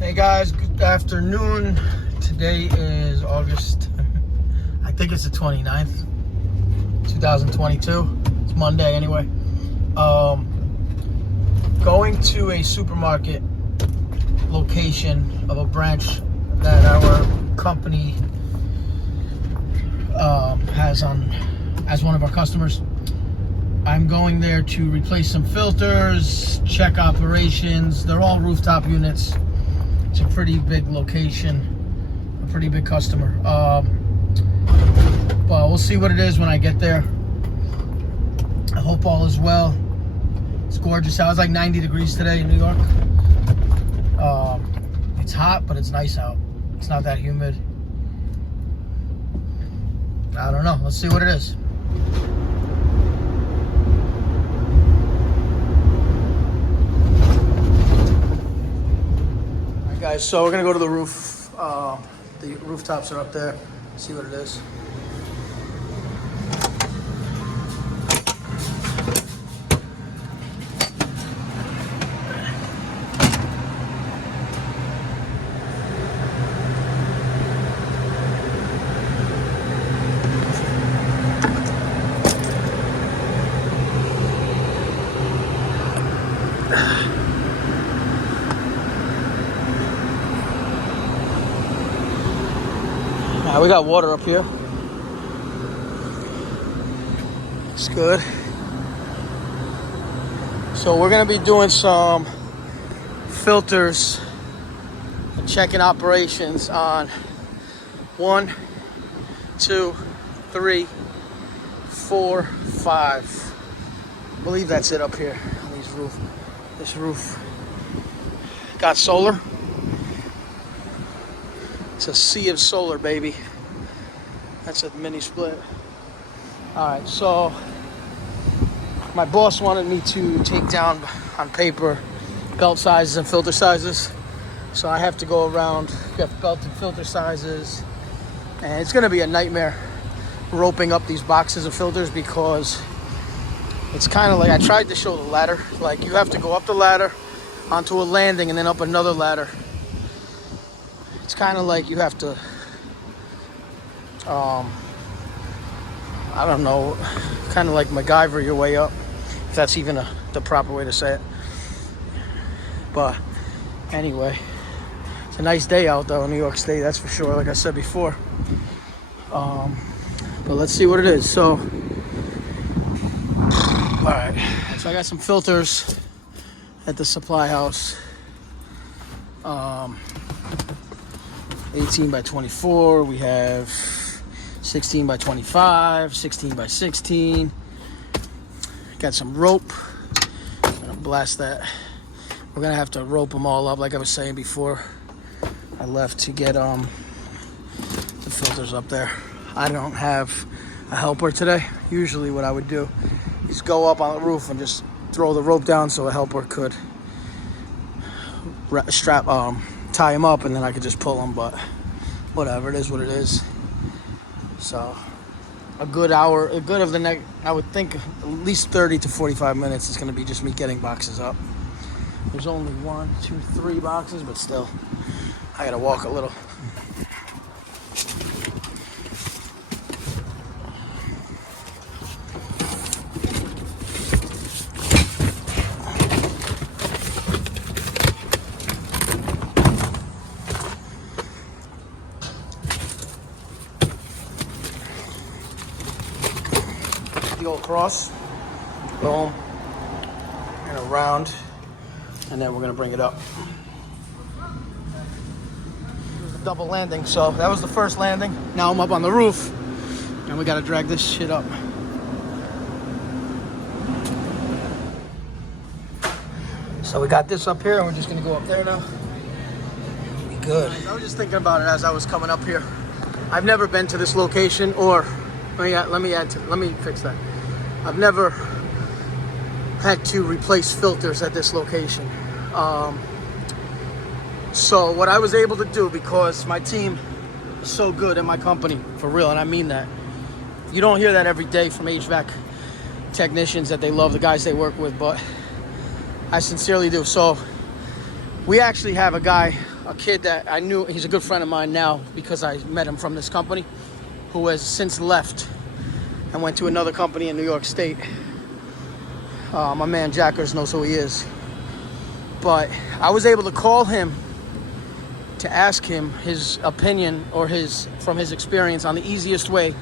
Hey guys, good afternoon. Today is August, I think it's the 29th, 2022. It's Monday anyway. Going to a supermarket location of a branch that our company has on as one of our customers. I'm going there to replace some filters, check operations. They're all rooftop units. It's a pretty big location, a pretty big customer. But we'll see what it is when I get there. I hope all is well. It's gorgeous out. It's like 90 degrees today in New York. It's hot, but it's nice out. It's not that humid. I don't know. Let's see what it is. Guys, so we're gonna go to the roof. The rooftops are up there. See what it is. We got water up here. It's good. So we're gonna be doing some filters and checking operations on 1, 2, 3, 4, 5. I believe that's it up here on these roof. This roof got solar. It's a sea of solar, baby. That's a mini split. All right, so my boss wanted me to take down on paper belt sizes and filter sizes. So I have to go around, get belt and filter sizes. And it's gonna be a nightmare roping up these boxes of filters because it's kind of like, I tried to show the ladder. Like you have to go up the ladder onto a landing and then up another ladder. It's kind of like you have to, I don't know, kind of like MacGyver your way up, if that's even the proper way to say it. But anyway, it's a nice day out though in New York State, that's for sure, like I said before. But let's see what it is. So, all right, so I got some filters at the supply house. 18 by 24, we have 16 by 25, 16 by 16. Got some rope. I'm gonna blast that. We're gonna have to rope them all up, like I was saying before I left, to get the filters up there. I don't have a helper today. Usually what I would do is go up on the roof and just throw the rope down so a helper could tie him up and then I could just pull him, but whatever, it is what it is. So a good of the next, I would think at least 30 to 45 minutes is going to be just me getting boxes up. There's only 1, 2, 3 boxes, but still I gotta walk a little. Go across, boom, and around, and then we're gonna bring it up. Double landing, so that was the first landing. Now I'm up on the roof, and we gotta drag this shit up. So we got this up here, and we're just gonna go up there now. Be good. I was just thinking about it as I was coming up here. I've never been to this location, or let me fix that. I've never had to replace filters at this location. So what I was able to do, because my team is so good in my company, for real, and I mean that. You don't hear that every day from HVAC technicians, that they love the guys they work with, but I sincerely do. So we actually have a guy a kid that I knew. He's a good friend of mine now because I met him from this company, who has since left and went to another company in New York State. My man Jackers knows who he is. But I was able to call him to ask him his opinion or from his experience on the easiest way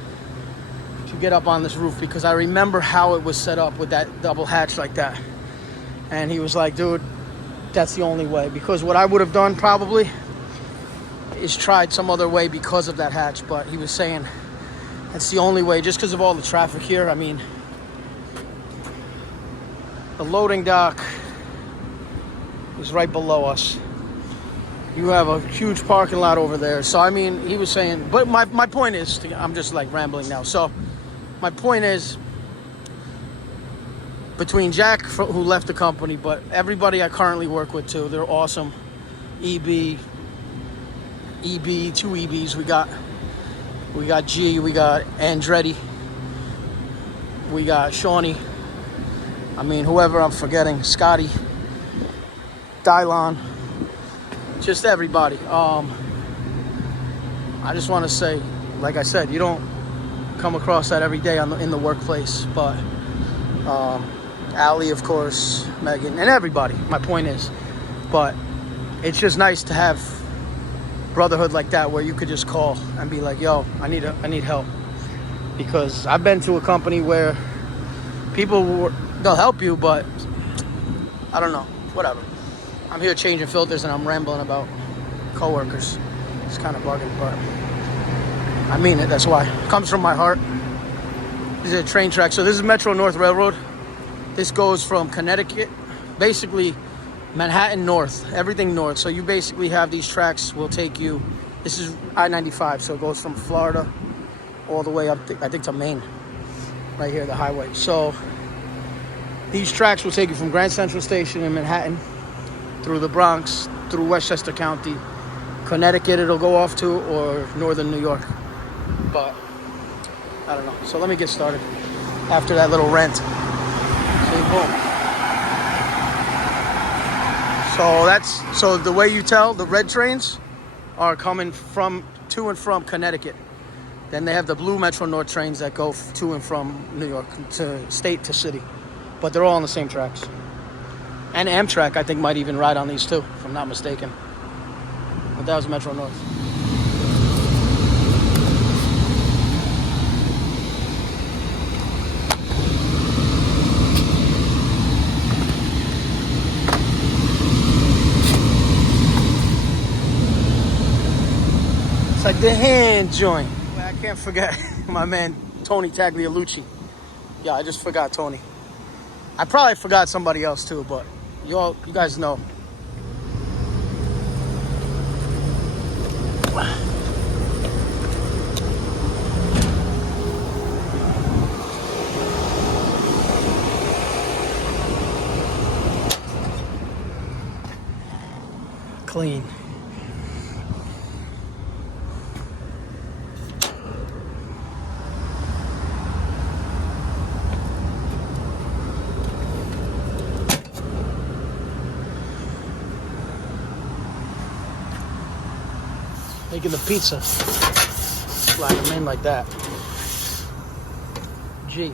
to get up on this roof, because I remember how it was set up with that double hatch like that. And he was like, dude, that's the only way. Because what I would have done probably is tried some other way because of that hatch. But he was saying that's the only way, just because of all the traffic here. I mean, the loading dock is right below us. You have a huge parking lot over there. So, I mean, he was saying, but my point is, I'm just like rambling now. So, my point is, between Jack, who left the company, but everybody I currently work with too, they're awesome. EB, two EBs. We got G, we got Andretti, we got Shawnee. I mean, whoever I'm forgetting, Scotty, Dylon, just everybody. I just want to say, like I said, you don't come across that every day in the workplace, but Allie, of course, Megan, and everybody. My point is, but it's just nice to have brotherhood like that, where you could just call and be like, yo, I need help. Because I've been to a company where they'll help you, but I don't know, whatever. I'm here changing filters and I'm rambling about coworkers. It's kind of bugging, but I mean it, that's why. It comes from my heart. This is a train track. So this is Metro North Railroad. This goes from Connecticut, basically Manhattan north, everything north. So you basically have these tracks will take you, this is I-95, so it goes from Florida all the way up, I think to Maine, right here, the highway. So these tracks will take you from Grand Central Station in Manhattan, through the Bronx, through Westchester County, Connecticut it'll go off to, or northern New York. But I don't know. So let me get started after that little rant. See, boom. So the way you tell, the red trains are coming to and from Connecticut. Then they have the blue Metro North trains that go to and from New York, to state to city. But they're all on the same tracks. And Amtrak, I think, might even ride on these too, if I'm not mistaken. But that was Metro North. It's like the hand joint. I can't forget my man Tony Taglialucci. Yeah, I just forgot Tony. I probably forgot somebody else too, but you guys know. Clean. Making the pizza. Slide them in like that. G.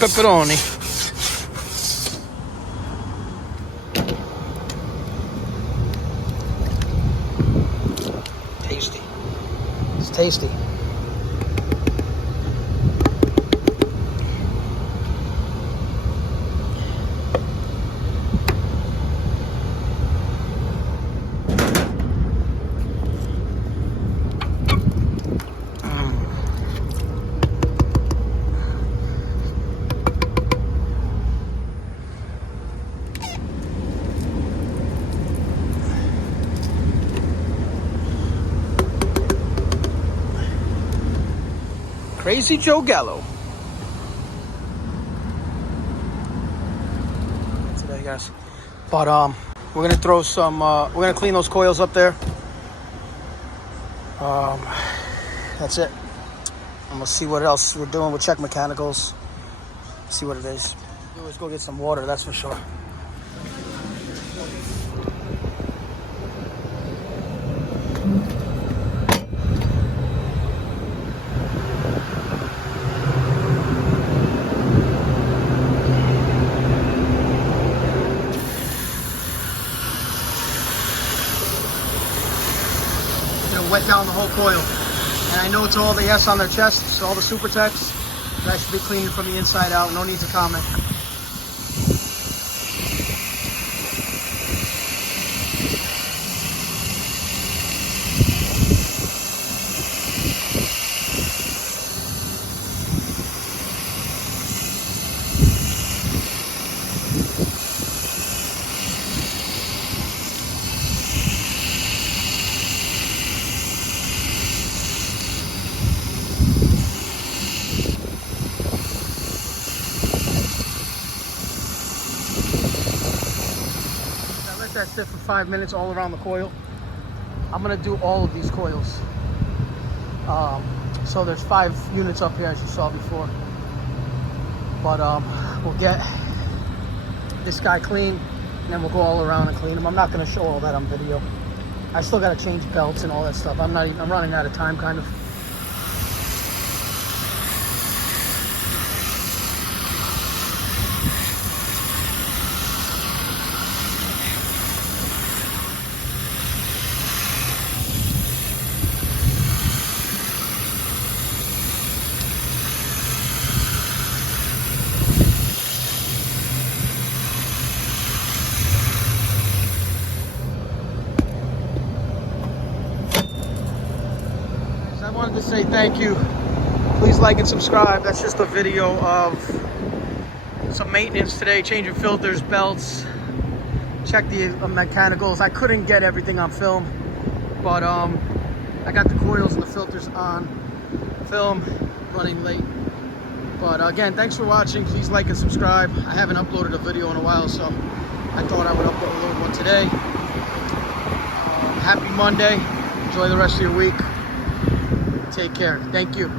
Pepperoni. Tasty. It's tasty. Crazy Joe Gallo. Today, guys. But we're gonna throw some. We're gonna clean those coils up there. That's it. And we'll see what else we're doing. We'll check mechanicals, see what it is. Let's go get some water, that's for sure. Wet down the whole coil, and I know it's all the S on their chests, all the super techs. That should be cleaning from the inside out. No need to comment. That sit for 5 minutes all around the coil. I'm gonna do all of these coils. So there's 5 units up here, as you saw before. But we'll get this guy clean, and then we'll go all around and clean him. I'm not gonna show all that on video. I still gotta change belts and all that stuff. I'm running out of time, kind of. I wanted to say thank you. Please like and subscribe. That's just a video of some maintenance today, changing filters, belts, check the mechanicals. I couldn't get everything on film, but I got the coils and the filters on film, running late. But again, thanks for watching. Please like and subscribe. I haven't uploaded a video in a while, so I thought I would upload a little one today. Happy Monday. Enjoy the rest of your week. Take care. Thank you.